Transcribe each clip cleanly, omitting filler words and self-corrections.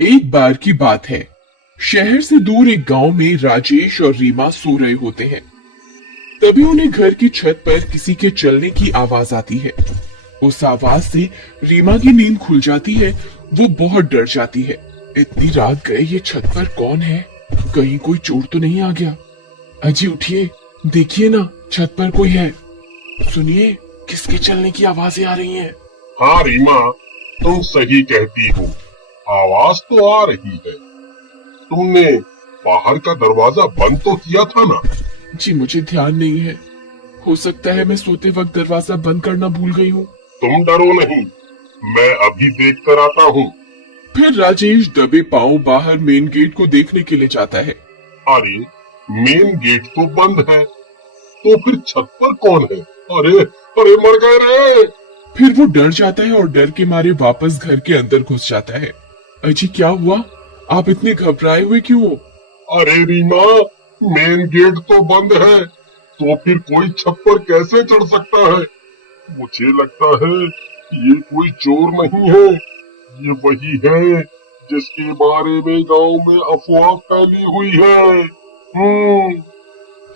एक बार की बात है। शहर से दूर एक गांव में राजेश और रीमा सो रहे होते हैं। तभी उन्हें घर की छत पर किसी के चलने की आवाज आती है। उस आवाज से रीमा की नींद खुल जाती है। वो बहुत डर जाती है। इतनी रात गए, ये छत पर कौन है? कहीं कोई चोर तो नहीं आ गया? अजी उठिए, देखिए ना, छत पर कोई है। सुनिए, किसके चलने की आवाजें आ रही हैं। हाँ रीमा, तुम सही कहती हो। आवाज तो आ रही है। तुमने बाहर का दरवाजा बंद तो किया था ना? जी मुझे ध्यान नहीं है। हो सकता है मैं सोते वक्त दरवाजा बंद करना भूल गई हूँ। तुम डरो नहीं, मैं अभी देख कर आता हूँ। फिर राजेश दबे पांव बाहर मेन गेट को देखने के लिए जाता है। अरे, मेन गेट तो बंद है, तो फिर छत पर कौन है? अरे अरे, मर गए रे। फिर वो डर जाता है और डर के मारे वापस घर के अंदर घुस जाता है। अजी क्या हुआ? आप इतने घबराए हुए क्यों हो? अरे रीमा, मेन गेट तो बंद है, तो फिर कोई छत पर कैसे चढ़ सकता है? मुझे लगता है ये कोई चोर नहीं है, ये वही है जिसके बारे में गांव में अफवाह फैली हुई है।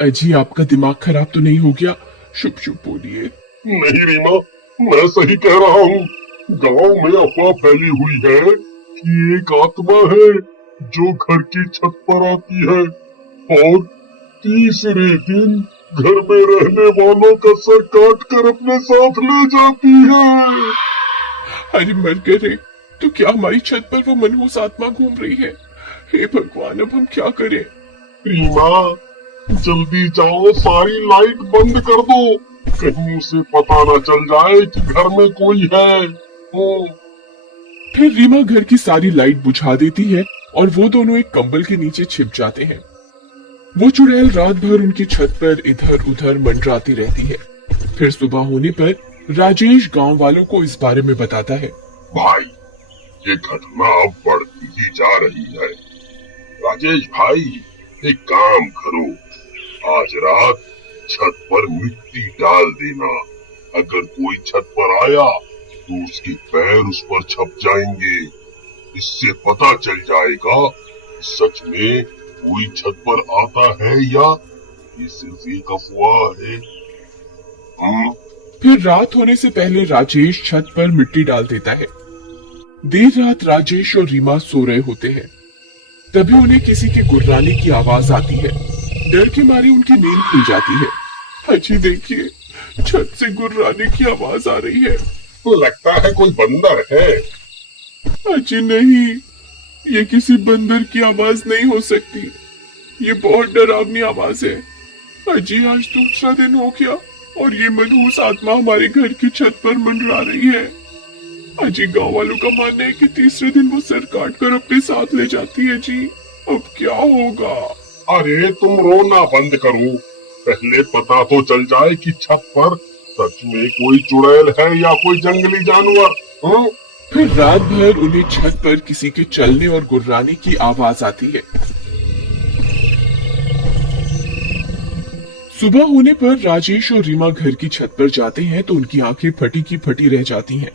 अजी आपका दिमाग खराब तो नहीं हो गया? शुभ शुभ बोलिए। नहीं रीमा, मैं सही कह रहा हूँ। गांव में अफवाह फैली हुई है कि एक आत्मा है जो घर की छत पर आती है और तीसरे दिन घर में रहने वालों का सर काट कर अपने साथ ले जाती है। अरे मर गए रे, तो क्या हमारी छत पर वो मनहूस आत्मा घूम रही है? हे भगवान, अब हम क्या करें? रीमा, जल्दी जाओ, सारी लाइट बंद कर दो, कहीं उसे पता न चल जाए कि घर में कोई है। फिर रीमा घर की सारी लाइट बुझा देती है और वो दोनों एक कंबल के नीचे छिप जाते हैं। वो चुड़ैल रात भर उनकी छत पर इधर उधर मंडराती रहती है। फिर सुबह होने पर राजेश गांव वालों को इस बारे में बताता है। भाई, ये घटना अब बढ़ती ही जा रही है। राजेश भाई, एक काम करो, आज रात छत पर मिट्टी डाल देना। अगर कोई छत पर आया तो उसके पैर उस पर छप जाएंगे। इससे पता चल जाएगा सच में कोई छत पर आता है या ये सिर्फ एक अफवाह है। फिर रात होने से पहले राजेश छत पर मिट्टी डाल देता है। देर रात राजेश और रीमा सो रहे होते हैं। तभी उन्हें किसी के गुर्राने की आवाज आती है। डर के मारे उनकी नींद खुल जाती है। अजी देखिए, छत से गुर्राने की आवाज आ रही है। लगता है कोई बंदर है। अजी नहीं, ये किसी बंदर की आवाज नहीं हो सकती। ये बहुत डरावनी आवाज है। अजी आज दूसरा दिन हो गया और ये मनहूस आत्मा हमारे घर की छत पर मंडरा रही है। अजी गांव वालों का मानना है कि तीसरे दिन वो सर काट कर अपने साथ ले जाती है। जी अब क्या होगा? अरे तुम रोना बंद करो, पहले पता तो चल जाए कि छत पर सच में कोई चुड़ैल है या कोई जंगली जानवर। फिर रात भर उन्हें छत पर किसी के चलने और गुर्राने की आवाज आती है। सुबह होने पर राजेश और रीमा घर की छत पर जाते हैं तो उनकी आंखें फटी की फटी रह जाती हैं।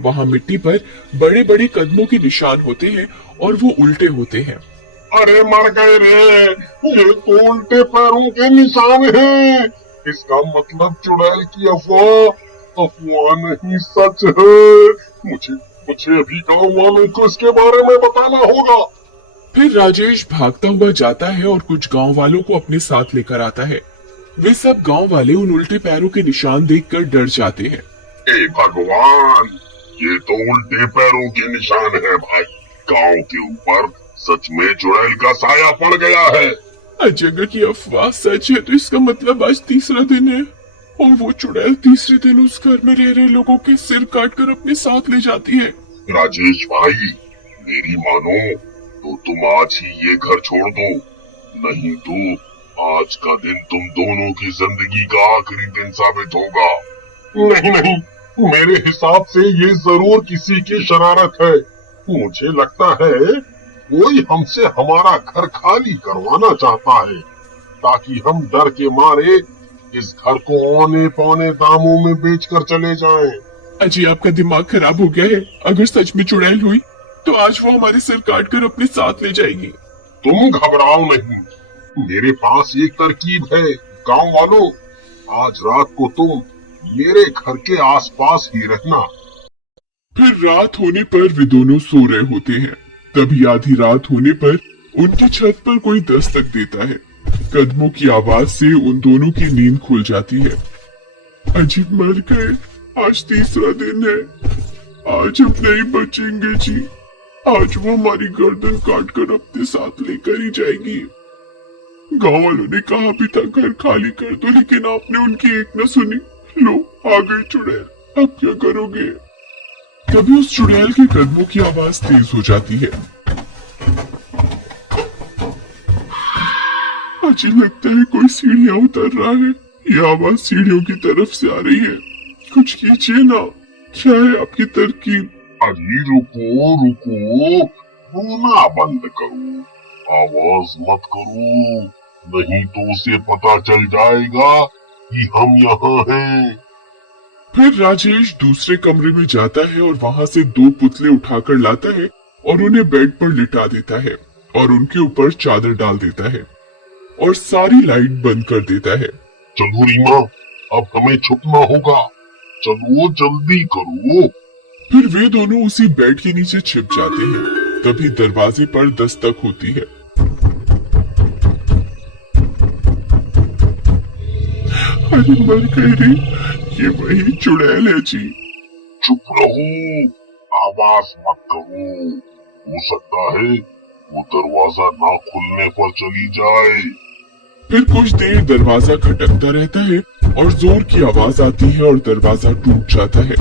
वहां मिट्टी पर बड़े बड़े कदमों के निशान होते हैं और वो उल्टे होते हैं। अरे मर गए रे, ये तो उल्टे पैरों के निशान हैं। इसका मतलब चुड़ैल की अफवाह नहीं, सच है। मुझे अभी गांव वालों को इसके बारे में बताना होगा। फिर राजेश भागता हुआ जाता है और कुछ गांव वालों को अपने साथ लेकर आता है। वे सब गांव वाले उन उल्टे पैरों के निशान देखकर डर जाते हैं। हे भगवान, ये तो उल्टे पैरों के निशान है भाई। गांव के ऊपर सच में चुड़ैल का साया पड़ गया है। अगर की अफवाह सच है तो इसका मतलब आज तीसरा दिन है और वो चुड़ैल तीसरे दिन उस घर में रह रहे लोगों के सिर काटकर अपने साथ ले जाती है। राजेश भाई, मेरी मानो तो तुम आज ही ये घर छोड़ दो, नहीं तो आज का दिन तुम दोनों की जिंदगी का आखिरी दिन साबित होगा। नहीं, मेरे हिसाब से ये जरूर किसी की शरारत है। मुझे लगता है कोई हमसे हमारा घर खाली करवाना चाहता है ताकि हम डर के मारे इस घर को औने पौने दामों में बेचकर चले जाएं। अजी आपका दिमाग खराब हो गया है। अगर सच में चुड़ैल हुई तो आज वो हमारे सिर काट कर अपने साथ ले जाएगी। तुम घबराओ नहीं, मेरे पास एक तरकीब है। गांव वालों, आज रात को तुम मेरे घर के आसपास ही रहना। फिर रात होने पर वे दोनों सो रहे होते हैं। तभी आधी रात होने पर उनकी छत पर कोई दस्तक देता है। कदमों की आवाज से उन दोनों की नींद खुल जाती है। अजीब मर गए, आज तीसरा दिन है, आज हम नहीं बचेंगे जी। आज वो हमारी गर्दन काट कर अपने साथ लेकर ही जाएगी। गांव वालों ने कहा भी था घर खाली कर दो, लेकिन आपने उनकी एक न सुनी। लो आ गई चुड़ैल, अब क्या करोगे? तभी उस चुड़ैल के कदमों की आवाज तेज हो जाती है। मुझे लगता है कोई सीढ़ियां उतर रहा है। ये आवाज सीढ़ियों की तरफ से आ रही है। कुछ कीजिए ना, क्या है आपकी तरकीब? अरे रुको रुको, रोना बंद करो, आवाज मत करो, नहीं तो उसे पता चल जाएगा कि हम यहाँ हैं। फिर राजेश दूसरे कमरे में जाता है और वहां से 2 पुतले उठाकर लाता है और उन्हें बेड पर लिटा देता है और उनके ऊपर चादर डाल देता है और सारी लाइट बंद कर देता है। चलो रीमा, अब हमें छुपना होगा, चलो जल्दी करो। फिर वे दोनों उसी बेड के नीचे छिप जाते हैं। तभी दरवाजे पर दस्तक होती है। अरे मर गए रे, ये वही चुड़ैल है जी। चुप रहो, आवाज मत करो, हो सकता है वो दरवाजा ना खुलने पर चली जाए। फिर कुछ देर दरवाजा खटकता रहता है और जोर की आवाज आती है और दरवाजा टूट जाता है।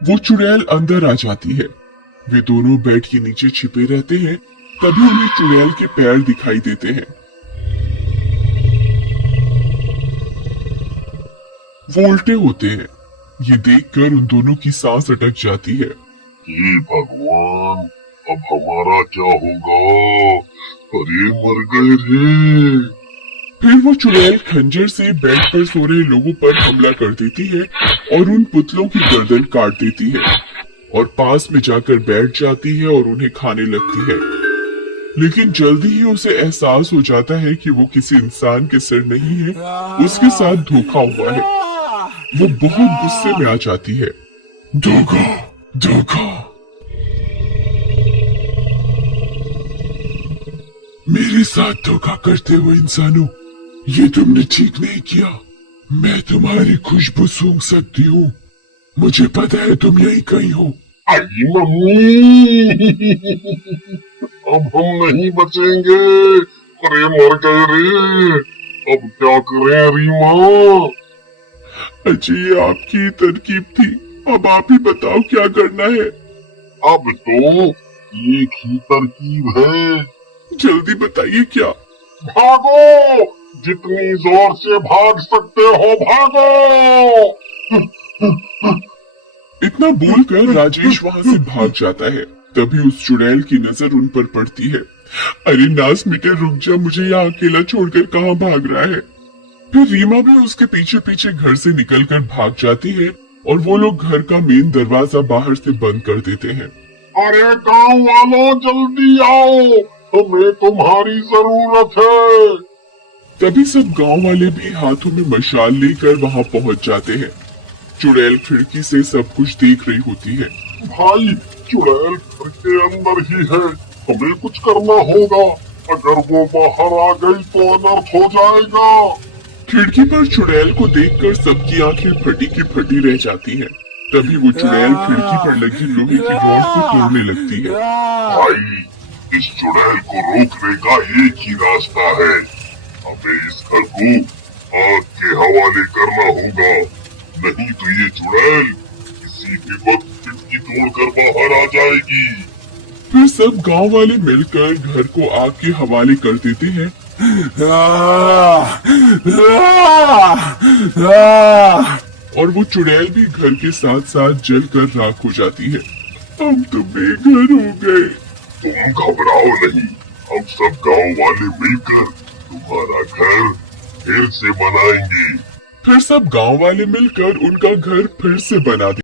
वो चुड़ैल अंदर आ जाती है। वे दोनों बेड के नीचे छिपे रहते हैं। तभी उन्हें चुड़ैल के पैर दिखाई देते हैं। वो उल्टे होते हैं। ये देखकर उन दोनों की सांस अटक जाती है। हे भगवान, अब हमारा क्या होगा? अरे मर गए रे। फिर वो चुड़ैल खंजर से बेड पर सो रहे लोगों पर हमला कर देती है और उन पुतलों की गर्दन काट देती है और पास में जाकर बैठ जाती है और उन्हें खाने लगती है। लेकिन जल्दी ही उसे एहसास हो जाता है कि वो किसी इंसान के सिर नहीं है, उसके साथ धोखा हुआ है। वो बहुत गुस्से में आ जाती है। धोखा, धोखा, मेरे साथ धोखा करते हुए इंसानों, ये तुमने ठीक नहीं किया। मैं तुम्हारी खुशबू सूंघ सकती हूँ। मुझे पता है तुम यहीं कहीं हो। आई मम्मी, अब हम नहीं बचेंगे। अरे मर गए रे, अब क्या करें रीमा? अच्छा, ये आपकी तरकीब थी, अब आप ही बताओ क्या करना है। अब तो एक ही तरकीब है। जल्दी बताइए क्या। भागो, जितनी जोर से भाग सकते हो भागो। इतना बोलकर राजेश वहां से भाग जाता है। तभी उस चुड़ैल की नजर उन पर पड़ती है। अरे नास मिटे, रुक जा, मुझे यहाँ अकेला छोड़कर कहाँ भाग रहा है। फिर रीमा भी उसके पीछे पीछे घर से निकलकर भाग जाती है और वो लोग घर का मेन दरवाजा बाहर से बंद कर देते हैं। अरे गांव वालों, जल्दी आओ, हमें तुम्हारी जरूरत है। तभी सब गांव वाले भी हाथों में मशाल लेकर वहां पहुंच जाते हैं। चुड़ैल खिड़की से सब कुछ देख रही होती है। भाई, चुड़ैल घर के अंदर ही है, हमें कुछ करना होगा। अगर वो बाहर आ गई तो अनर्थ हो जाएगा। खिड़की पर चुड़ैल को देखकर सबकी आंखें फटी की फटी रह जाती हैं। तभी वो चुड़ैल खिड़की पर लगी लोहे की रॉड को तोड़ने लगती है। भाई, इस चुड़ैल को रोकने का एक ही रास्ता है, हमें इस घर को आग के हवाले करना होगा, नहीं तो ये चुड़ैल किसी भी वक्त खिड़की तोड़कर बाहर आ जाएगी। फिर सब गांव वाले मिलकर घर को आग के हवाले कर देते हैं। और वो चुड़ैल भी घर के साथ साथ जलकर राख हो जाती है। हम तो बेघर हो गए। तुम घबराओ नहीं, हम सब गांव वाले मिलकर तुम्हारा घर फिर से बनाएंगे। फिर सब गांव वाले मिलकर उनका घर फिर से बना